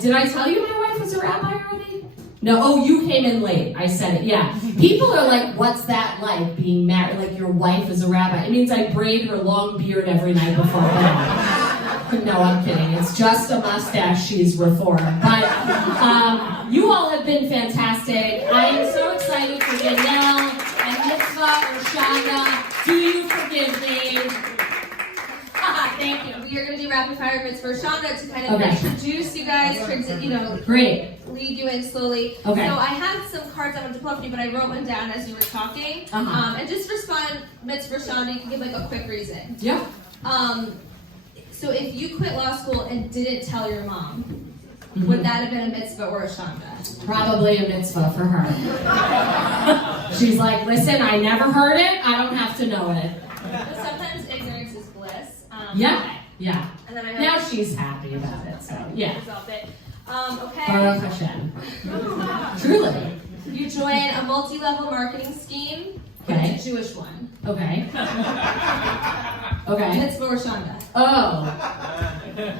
Did I tell you my wife was a rabbi already? No, oh, you came in late. I said it, yeah. People are like, what's that like, being married? Like, your wife is a rabbi. It means I braid her long beard every night before bed. No, I'm kidding. It's just a mustache she's reformed. But you all have been fantastic. I am so excited for Danielle and Mitzvah or Shandah. Do you forgive me? Thank you. We are going to do rapid fire Mitzvah or Shandah to kind of introduce you guys, Great. Lead you in slowly. Okay. So I have some cards I want to pull up for you, but I wrote one down as you were talking. And just respond Mitzvah or Shandah. You can give like a quick reason. Yeah. So if you quit law school and didn't tell your mom, would that have been a mitzvah or a Shandah? Probably a mitzvah for her. She's like, listen, I never heard it. I don't have to know it. But sometimes ignorance is bliss. Yeah. And then I now she's happy about it, so yeah. Okay. Baruch Hashem. Truly. You join a multi-level marketing scheme. Okay. It's a Jewish one. Okay. Okay. Mitzvah or Shandah? Oh.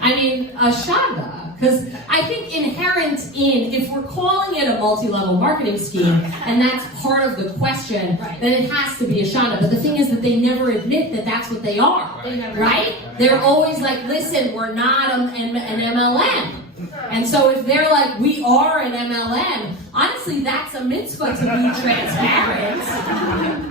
I mean, a Shandah. Because I think inherent in, if we're calling it a multi-level marketing scheme, and that's part of the question, then it has to be a Shandah. But the thing is that they never admit that that's what they are, right? They're always like, listen, we're not an MLM. And so if they're like, we are an MLM, honestly, that's a mitzvah to be transparent,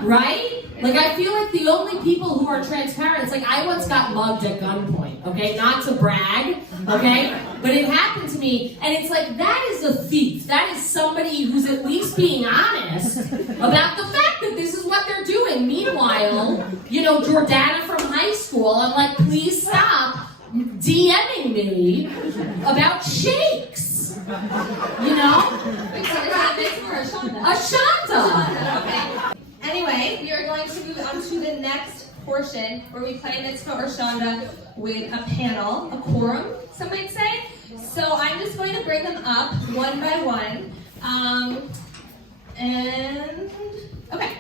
right? Like, I feel like the only people who are transparent, it's like, I once got mugged at gunpoint, okay? Not to brag, okay? But it happened to me, and it's like, that is a thief. That is somebody who's at least being honest about the fact that this is what they're doing. Meanwhile, Jordana from high school, I'm like, please stop DMing me about shakes. Wait, so is that a mitzvah or a Shandah? A Shandah. Okay. Anyway, we are going to move on to the next portion where we play Mitzvah or Shandah with a panel, a quorum, some might say. So I'm just going to bring them up one by one. Okay.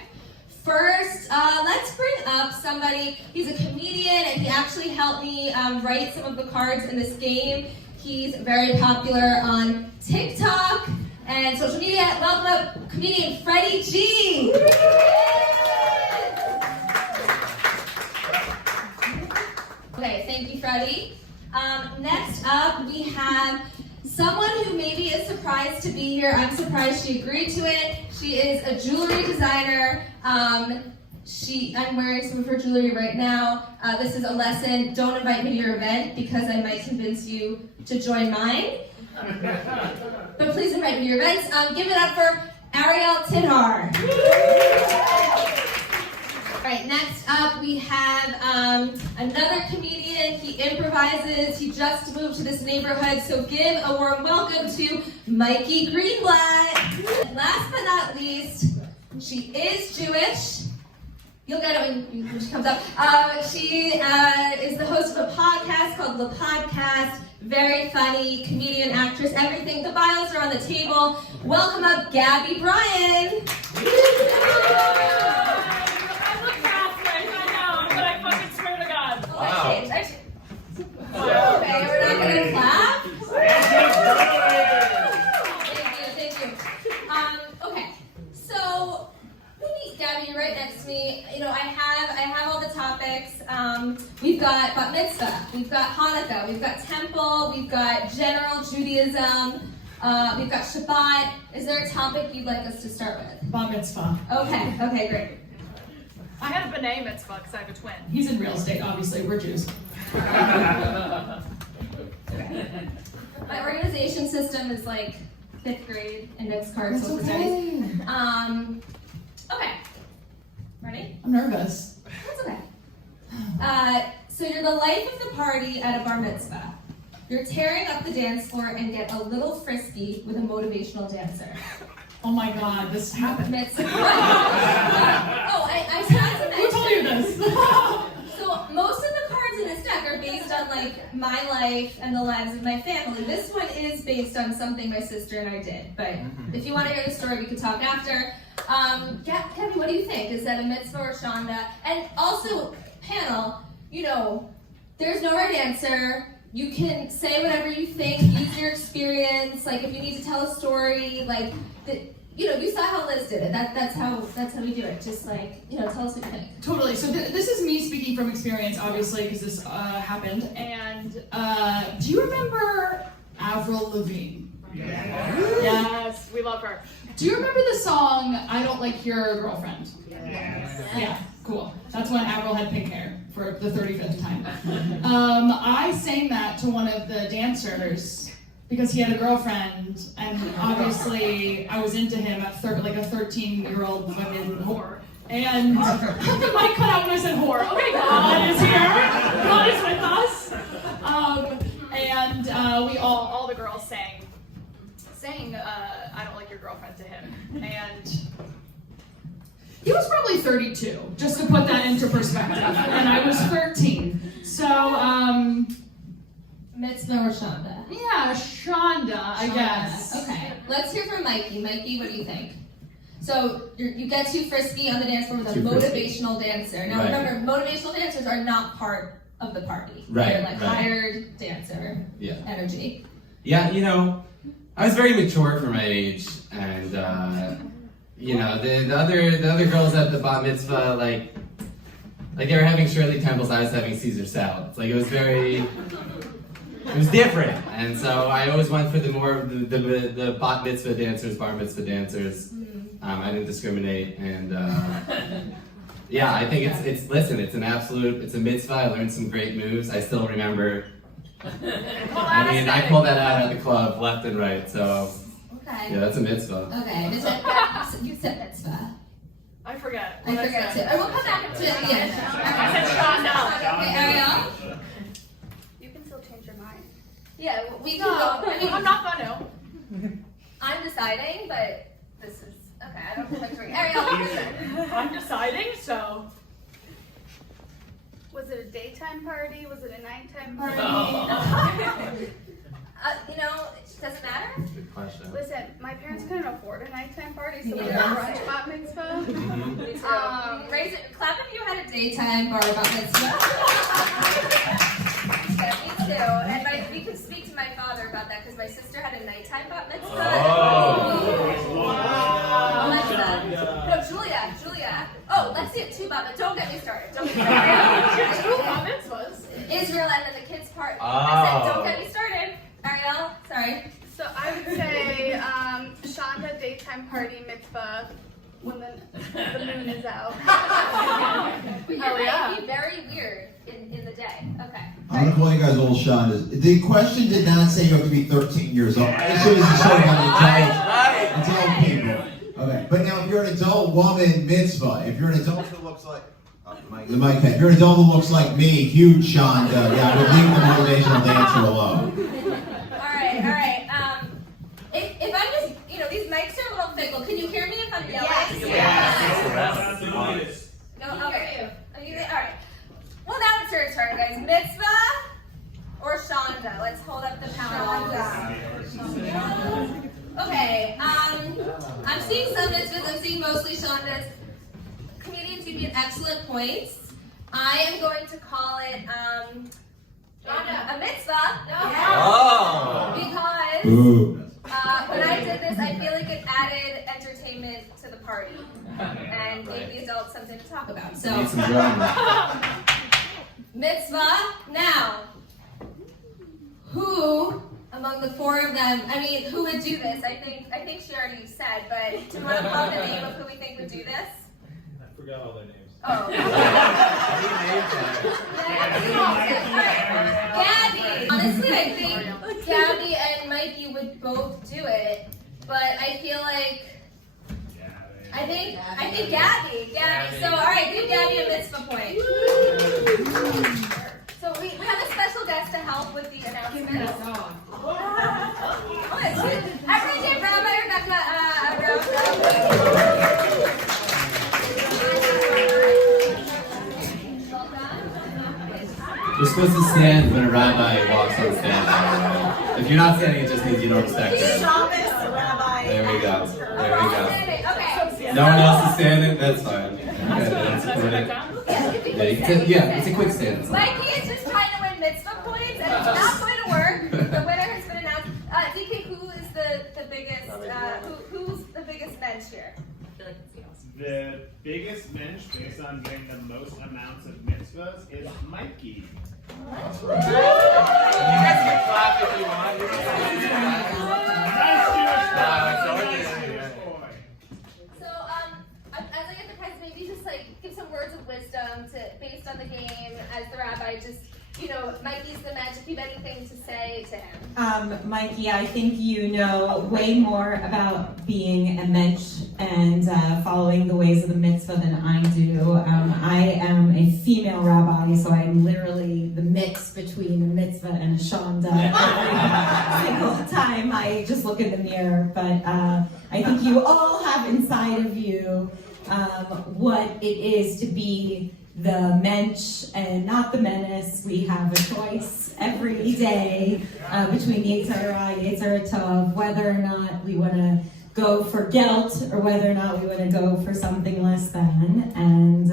First, let's bring up somebody. He's a comedian, and he actually helped me write some of the cards in this game. He's very popular on TikTok and social media. Welcome up, comedian FreddyG. Okay, thank you, Freddie. Next up, we have someone who maybe is surprised to be here. I'm surprised she agreed to it. She is a jewelry designer. I'm wearing some of her jewelry right now. This is a lesson. Don't invite me to your event because I might convince you to join mine. But please invite me to your events. Give it up for Ariel Tidhar. All right, next up we have another comedian. He improvises. He just moved to this neighborhood, so give a warm welcome to Mikey Greenblatt. And last but not least, she is Jewish. You'll get it when she comes up. She is the host of a podcast called The Podcast. Very funny, comedian, actress, everything. The bios are on the table. Welcome up, Gabby Bryan. Wow. Okay, we're not going to clap. Thank you. Okay, so maybe Gabby, you're right next to me. I have all the topics. We've got Bat Mitzvah, we've got Hanukkah, we've got Temple, we've got General Judaism, we've got Shabbat. Is there a topic you'd like us to start with? Bat mitzvah. Okay, great. I have a B'nai mitzvah because I have a twin. He's in real estate, obviously. We're Jews. My organization system is like 5th grade index card social studies. Okay. Ready? I'm nervous. That's okay. So you're the life of the party at a bar mitzvah. You're tearing up the dance floor and get a little frisky with a motivational dancer. Oh my God, this happened. Mitzvah. I forgot to mention. Who told you this? So most of the cards in this deck are based on like my life and the lives of my family. This one is based on something my sister and I did. But if you want to hear the story, we could talk after. Gabby, what do you think? Is that a mitzvah or Shandah? And also, panel, there's no right answer. you can say whatever you think, use your experience, like if you need to tell a story, like, you saw how Liz did it. That's how we do it. Just like, tell us what you think. Totally. So this is me speaking from experience, obviously, because this happened. And do you remember Avril Lavigne? Yes, we love her. Do you remember the song "I Don't Like Your Girlfriend"? Yes. Yeah, cool. That's when Avril had pink hair for the 35th time. I sang that to one of the dancers because he had a girlfriend, and obviously I was into him at like a 13-year-old women whore. And the mic cut out when I said whore. Okay, God is here. God is with us. And we all the girls sang "I Don't Like Your Girlfriend" to him, and he was probably 32, just to put that into perspective, and I was 13. So, Mitzvah or Shandah? Yeah, Shandah, I guess. Okay, let's hear from Mikey. Mikey, what do you think? So, you get too frisky on the dance floor with a motivational dancer. Now, remember, motivational dancers are not part of the party. Right. They're like hired dancer energy. Yeah, I was very mature for my age, and the other girls at the bat mitzvah, like they were having Shirley Temples, I was having Caesar salads. Like it was different, and so I always went for the bat mitzvah dancers, bar mitzvah dancers. I didn't discriminate, and I think it's a mitzvah. I learned some great moves. I still remember. I pull that out at the club left and right, so yeah, that's a mitzvah. Okay, you said mitzvah. I forget. I forget too. And we'll come back to it at the end. I said Shandah. Okay, Ariel? You can still change your mind. Yeah, we can go. I mean, I'm not gonna. I'm deciding, but this is okay. I don't know what Ariel. I'm deciding, so. Was it a daytime party? Was it a nighttime party? It doesn't matter. Good question. Listen, my parents couldn't afford a nighttime party, so we had a brunch bat mitzvah. Clap if you had a daytime bar bat mitzvah. Yeah, me too. And we could speak to my father about that because my sister had a nighttime bat mitzvah. No, Julia. Oh, let's see it too, but don't get me started. Don't get me started. Two bat mitzvahs. Israel and then the kids part. I said, don't get me started. Ariel, sorry. So I would say Shandah daytime party mitzvah when the moon is out. But you're right, it'd be very weird in the day. Okay. I'm going to call you guys old Shandas. The question did not say you have to be 13 years old. It should have said adult people. Okay. But now if you're an adult woman mitzvah, if you're an adult who looks like the mic head, if you're an adult who looks like me, huge Shandah, we'll leave the motivational dancer alone. All right. If I'm just, these mics are a little fickle. Can you hear me if I'm yelling? Yes. No, okay. All right. Well, now it's your turn, guys. Mitzvah or Shandah? Let's hold up the pound. Okay. I'm seeing some mitzvahs. I'm seeing mostly Shandahs. Comedians, you get excellent points. I am going to call it a mitzvah. Because when I did this, I feel like it added entertainment to the party and gave the adults something to talk about. So, Need some drama. mitzvah. Now, who among the four of them? Who would do this? I think she already said, but do you want to call the name of who we think would do this? I forgot all their names. Oh. Gabby. Honestly, I think Gabby and Mikey would both do it, but I feel like I think Gabby. So all right, give Gabby a mitzvah point. So we have a special guest to help with the announcement. Everyone give Rabbi Rebecca a round. You're supposed to stand when a rabbi walks on stage. If you're not standing, it just means you don't respect it. There we go. Okay. No one else is standing? That's fine. Okay, it's a quick stand. Mikey is just trying to win mitzvah points, and not going to work. The winner has been announced. DK, who is the biggest? Who's the biggest mensch here? I feel like it's you. The biggest mensch, based on getting the most amounts of mitzvahs, is Mikey. That's right. You guys can clap if you want. Nice Jewish boy. So, as I get the prize, maybe just like give some words of wisdom based on the game. As the rabbi, just Mikey's the mensch. If you have anything to say to him. Mikey, I think you know way more about being a mensch and following the ways of the mitzvah than I do. I am a female rabbi, so I'm literally the mix between a mitzvah and a Shandah. Every single time I just look in the mirror, but I think you all have inside of you what it is to be the mensch and not the menace. We have a choice every day between Yetzirah, Yetzirah Tov, whether or not we want to go for gelt or whether or not we want to go for something less than. And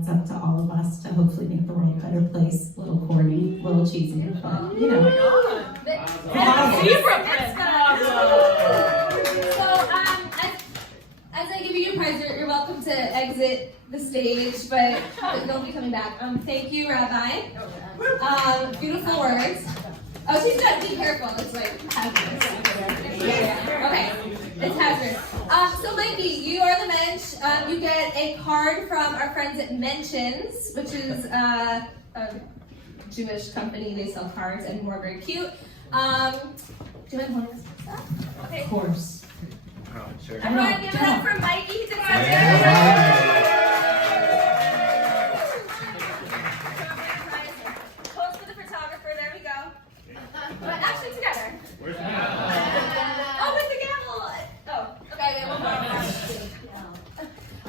it's up to all of us to hopefully make the world a better place. A little corny, a little cheesy, but As I give you your prize, you're welcome to exit the stage, but you'll be coming back. Thank you, Rabbi. Beautiful words. Oh, she's got to be careful. It's like hazardous. Okay, it's hazardous. So, Mikey, you are the mensch. You get a card from our friends at Mentions, which is a Jewish company. They sell cards and more, very cute. Do you mind holding this stuff? Okay. Of course. Oh, sure. Everyone give it up for Mikey. He did Pose for the photographer. There we go. But actually together. Where's the Oh, with the gavel. Oh, okay. One more.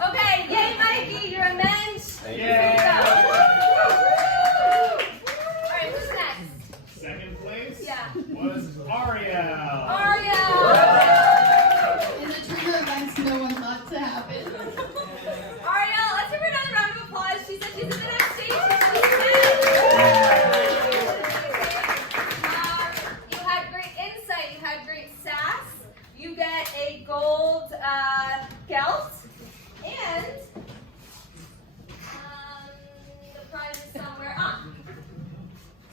Okay, yay, Mikey. You're a mensch. Yay. All right, who's next? Second place Yeah. was Ariel. Ariel. In the trigger events no one thought to happen. Ariel, let's give her another round of applause. She said she's in the next stage. You had great insight. You had great sass. You get a gold gelt. And the prize is somewhere on.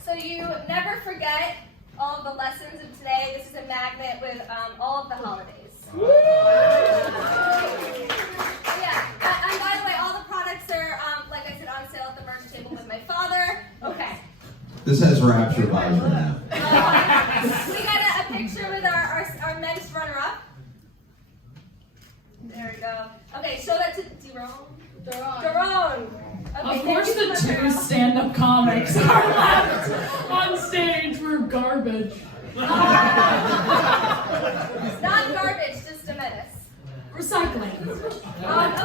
So you never forget all of the lessons of today. This is a magnet with all of the holidays. Yeah, and by the way, all the products are, like I said, on sale at the merch table with my father. Okay. This has rapture vibes right now. We got a picture with our men's runner-up. There we go. Okay, show that to Daron. Okay, Of course, the two stand-up comics are left on stage for garbage. Not garbage, just a menace. Recycling.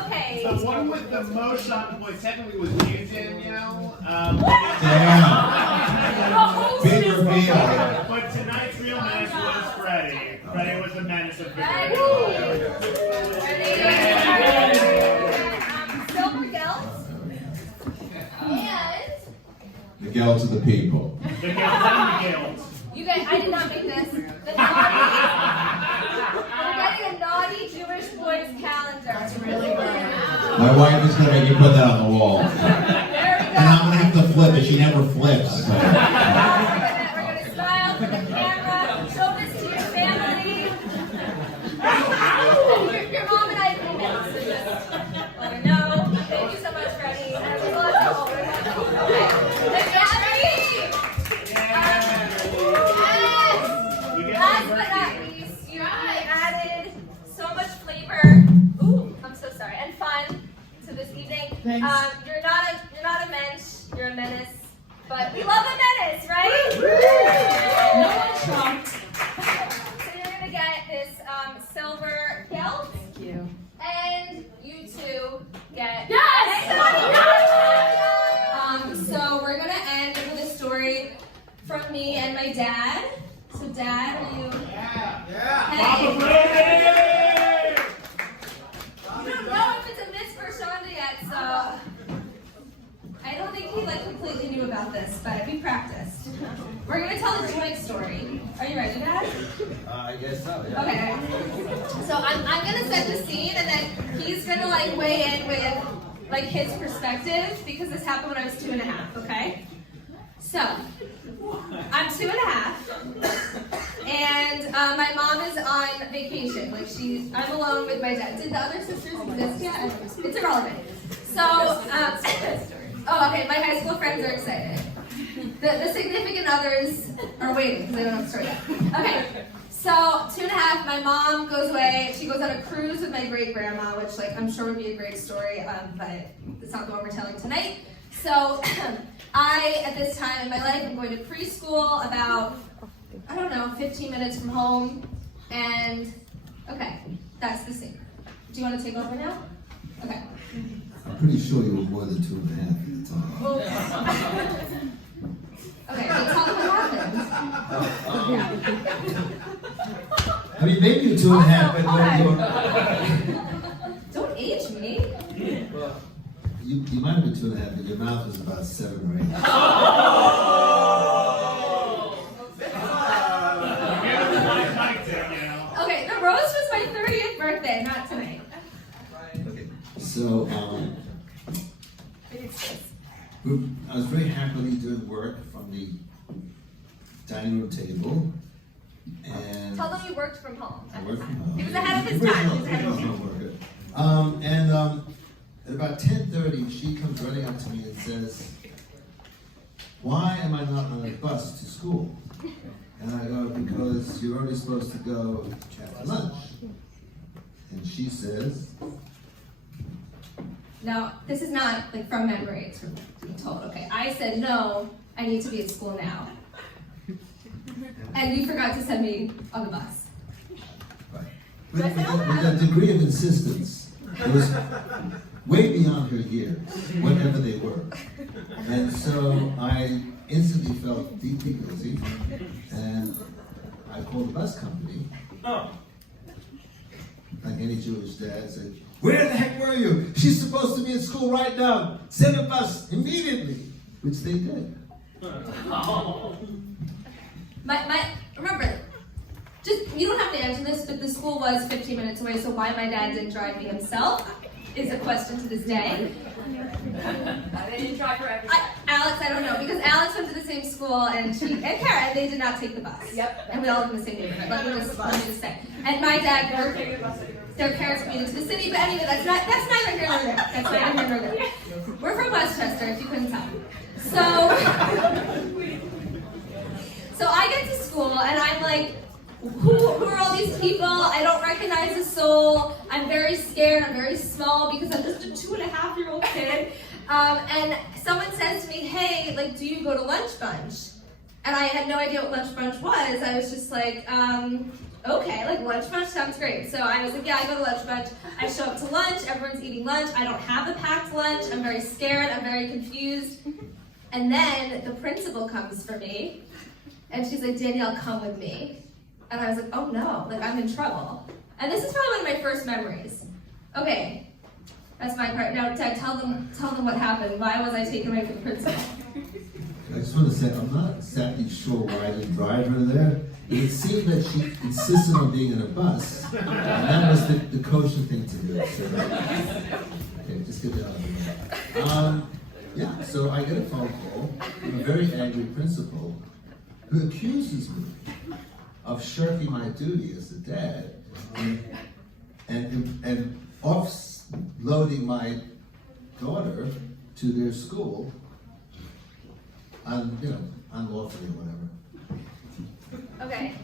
Okay. The one with the most Shandah boys technically was you, Danielle. Damn. The host Big is reveal. But tonight's real menace was Freddie. Freddie was the menace of Ready? Silver gelt. And The gelt to the people. The guilt. you guys, I did not make this. The naughty. We're getting a naughty Jewish boys calendar. That's really good. My wife is going to make you put that on the wall. There we go. And I'm going to have to flip it. She never flips. So. We're gonna smile for the camera. Show this to your family. Your mom and I can miss. So just let her know. Thank you so much, Freddie. And we love you. Okay. The Gabby. Last but not least, you added so much flavor. Ooh, I'm so sorry, and fun to this evening. Thanks. You're not a mensch. You're a menace. But we love a menace, right? No one's shocked. So you're gonna get this silver gelt. Thank you. And you two get Yes! So we're gonna end with a story from me and my dad. So Dad, will you? Papa Hey. Freddie! We don't know if it's a mitzvah or Shandah yet, so I don't think he completely knew about this, but we practiced. We're gonna tell the Okay. So I'm gonna set the scene, and then he's gonna like weigh in with like his perspective, because this happened when I was 2.5. Okay. So I'm 2.5, and my mom is on vacation. Like I'm alone with my dad. Did the other sisters exist yet? It's irrelevant. So oh, okay. My high school friends are excited. The significant others are waiting because they don't know the story yet. Okay. So 2.5, my mom goes away. She goes on a cruise with my great grandma, which like I'm sure would be a great story, but it's not the one we're telling tonight. So I, at this time in my life, am going to preschool about, I don't know, 15 minutes from home. And okay, that's the scene. Do you want to take over now? Okay. I'm pretty sure you were more than 2.5 at the time. Okay, so tell them what happened. I mean, maybe you're 2.5, but Don't age me. you might have been 2.5, but your mouth was about 7 or 8. Okay, the roast was my 30th birthday, not tonight. Okay. So, I was very happily doing work from the dining room table, and Tell them you worked from home. I worked from home. He was ahead of his time. He was ahead of his time. And at about 10:30, she comes running up to me and says, "Why am I not on a bus to school?" And I go, "Because you're only supposed to go after lunch." And she says, Now, this is not like from memory, it's from being told. Okay, I said, no, I need to be at school now. And you forgot to send me on the bus. right. With a degree of insistence, it was way beyond her years, whatever they were. And so I instantly felt deeply guilty, and I called the bus company. Like any Jewish dad said, "Where the heck were you? She's supposed to be at school right now. Send a bus immediately," which they did. Remember, just you don't have to answer this, but the school was 15 minutes away, so why my dad didn't drive me himself is a question to this day. They didn't drive for everything. Alex, I don't know, because Alex went to the same school, and Kara, they did not take the bus. Yep. And we all live in the same neighborhood. Let me just say. And my dad Never taken the bus anywhere. their parents moved into the city, but anyway, that's neither here nor there. That's neither here nor there. We're from Westchester, if you couldn't tell. So I get to school, and I'm like, who are all these people? I don't recognize a soul. I'm very scared. I'm very small because I'm just a 2.5-year-old kid. And someone says to me, "Hey, like, do you go to lunch bunch?" And I had no idea what lunch bunch was. I was just like, okay, like lunch bunch sounds great. So I was like, yeah, I go to lunch bunch. I show up to lunch. Everyone's eating lunch. I don't have a packed lunch. I'm very scared. I'm very confused. And then the principal comes for me, and she's like, "Danielle, come with me." And I was like, oh no, like I'm in trouble. And this is probably one of my first memories. Okay, that's my part. Now, Ted, tell them what happened. Why was I taken away from the principal? I just want to say, I'm not exactly sure why I didn't drive her there. It seemed that she insisted on being in a bus, and that was the kosher thing to do. So, okay, just get that out of the way. Yeah, so I get a phone call from a very angry principal who accuses me of shirking my duty as a dad and offloading my daughter to their school unlawfully or whatever. Okay,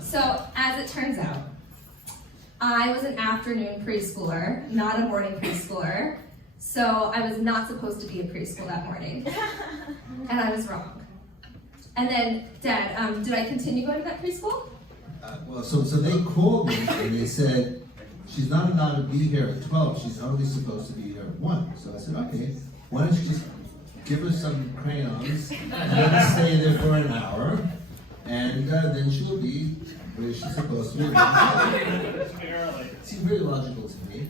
so as it turns out, I was an afternoon preschooler, not a morning preschooler, so I was not supposed to be in preschool that morning, and I was wrong. And then, Dad, did I continue going to that preschool? So they called me and they said, "She's not allowed to be here at 12, she's only supposed to be here at 1. So I said, "Okay, why don't you just give her some crayons and let her stay there for an hour, and then she'll be where she's supposed to be." It seemed very logical to me.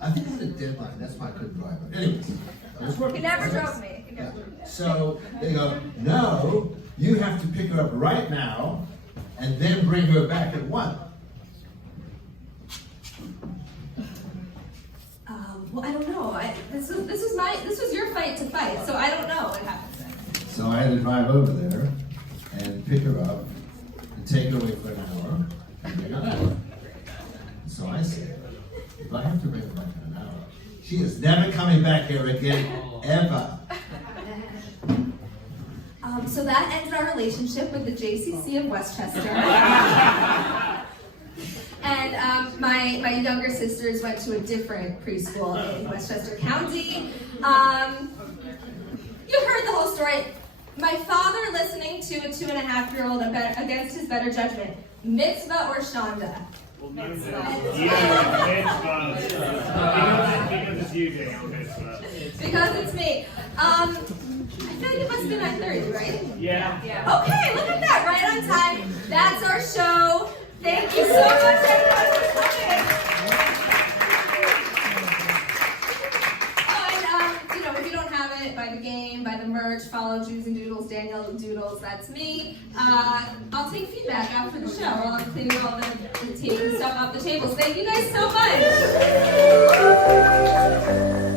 I think it's a deadline, that's why I couldn't drive her. Anyways, I was working. He never drove me. So they go, "No, you have to pick her up right now and then bring her back at 1? Well, I don't know. This was your fight to fight, so I don't know what happens next. So I had to drive over there and pick her up and take her away for an hour and bring her back. So I said, if I have to bring her back in an hour, she is never coming back here again, ever. So that ended our relationship with the JCC of Westchester. And my younger sisters went to a different preschool in Westchester County. You heard the whole story. My father listening to a 2.5-year-old against his better judgment. Mitzvah or Shandah? Mitzvah. Because it's you, Daniel. Mitzvah. Because it's me. I feel like it must have been 9:30, right? Yeah. Okay, look at that, right on time. That's our show. Thank you so much, everyone, for coming. Oh, and if you don't have it, buy the game, buy the merch, follow Jews and Doodles, Daniel Doodles, that's me. I'll take feedback after the show while I'm cleaning all the tape and stuff off the tables. Thank you guys so much.